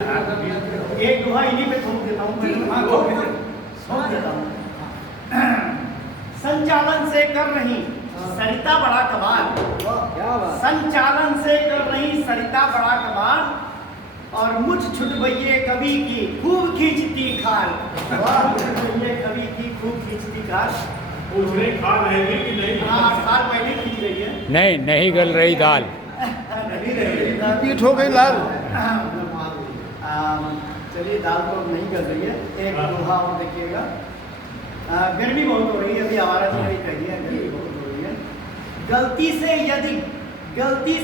एक दोहा इन्हीं पे थोप देता हूँ संचालन से कर रही सरिता बड़ा कमाल, संचालन से कर रही सरिता बड़ा कमाल और मुझ छुटबैये कवि की खूब खींचती खाल। छुटबैये कवि की खूब खींचती खाल। खाल है कि नहीं? हाँ, खाल पहले खींच रही है। नहीं गल रही दाल। नहीं रही पीठ हो गई लाल। चलिए, दाल तो नहीं कर रही है। एक दोहा और देखिएगा। गर्मी बहुत हो रही है, अभी आवारा जी नहीं कही है, गर्मी बहुत हो रही है। गलती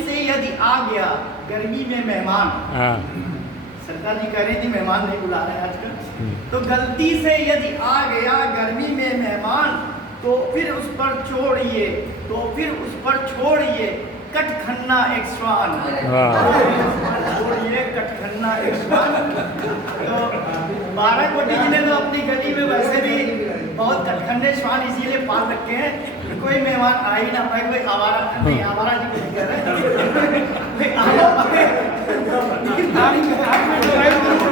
से यदि आ गया गर्मी में मेहमान, सरकार जी कह रही थी मेहमान नहीं बुला रहे आजकल, तो गलती से यदि आ गया गर्मी में मेहमान तो फिर उस पर छोड़िए कटखन्ना एक स्वान। छोड़िए कटखन्ना एक स्वान। तो 12 कोटी जी ने तो अपनी गली में वैसे भी बहुत कटखन्ने श्वान इसीलिए पाल रखे हैं कि कोई मेहमान आ ही ना पाए। कोई आवारा नहीं, आवारा जी को नहीं कह रहे,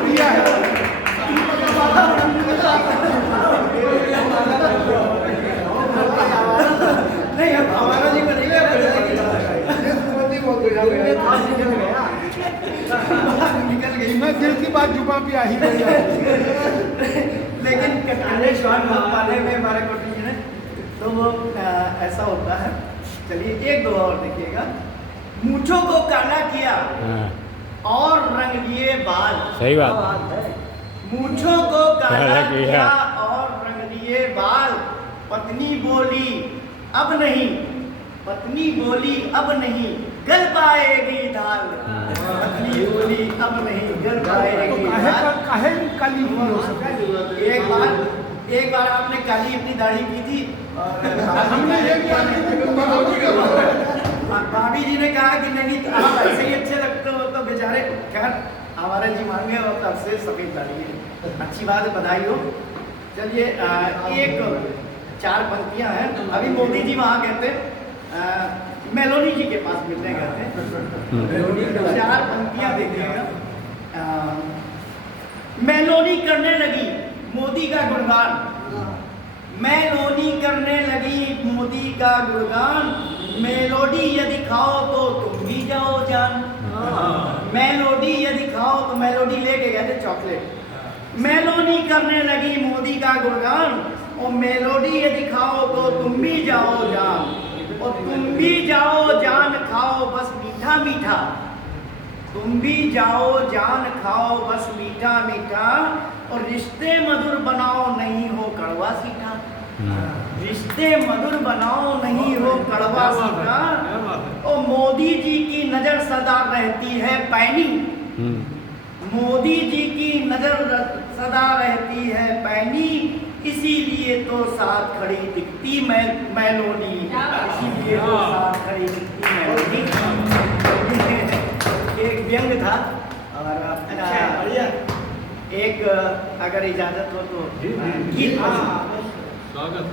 दिया है। नहीं, आवारा जी को नहीं कह रहे, निकल गई। मैं दिल की बात जुबां पे आ ही गई है। लेकिन कटखन्ने श्वान पाले में हमारे कोटी जी ने तो वो ऐसा होता है। चलिए, एक दो और देखिएगा। मूंछों को काला किया और रंग लिए बाल। सही बात है। मूंछों को काला किया और रंग लिए बाल। पत्नी बोली अब नहीं गल पाएगी दाल। पत्नी बोली अब नहीं गल पाएगी दाल। काहे काली नहीं हो सकती? एक बार आपने काली अपनी दाढ़ी की थी और हमने भाभी जी ने कहा कि नहीं आप ऐसे ही अच्छे लगते हो, तो बेचारे खैर हमारे जी मान गए और तब से सफेद दाढ़ी है। अच्छी बात है, बधाई हो। चलिए, एक 4 पंक्तियां हैं। अभी मोदी जी वहाँ गए थे, मेलोनी जी के पास मिलने गए थे। 4 पंक्तियां देखिएगा। मेलोनी करने लगी मोदी का गुणगान। मेलोनी करने लगी मोदी का गुणगान। मेलोडी यदि खाओ तो तुम भी जाओ जान। मेलोडी यदि खाओ तो मेलोडी लेके गए थे चॉकलेट। मेलोनी करने लगी मोदी का गुणगान और मेलोडी यदि खाओ तो तुम भी जाओ जान। और तुम भी जाओ जान खाओ बस मीठा मीठा। तुम भी जाओ जान खाओ बस मीठा मीठा। और रिश्ते मधुर बनाओ नहीं हो कड़वा सीठा। रिश्ते मधुर बनाओ नहीं हो कड़वा सीठा। और मोदी जी की नजर सदा रहती है पैनी। मोदी जी की नजर सदा रहती है पैनी। इसीलिए तो साथ खड़ी दिखती मेलोनी। इसीलिए तो साथ खड़ी दिखती मेलोनी। एक व्यंग था और बढ़िया। एक अगर इजाजत हो तो गीत। स्वागत।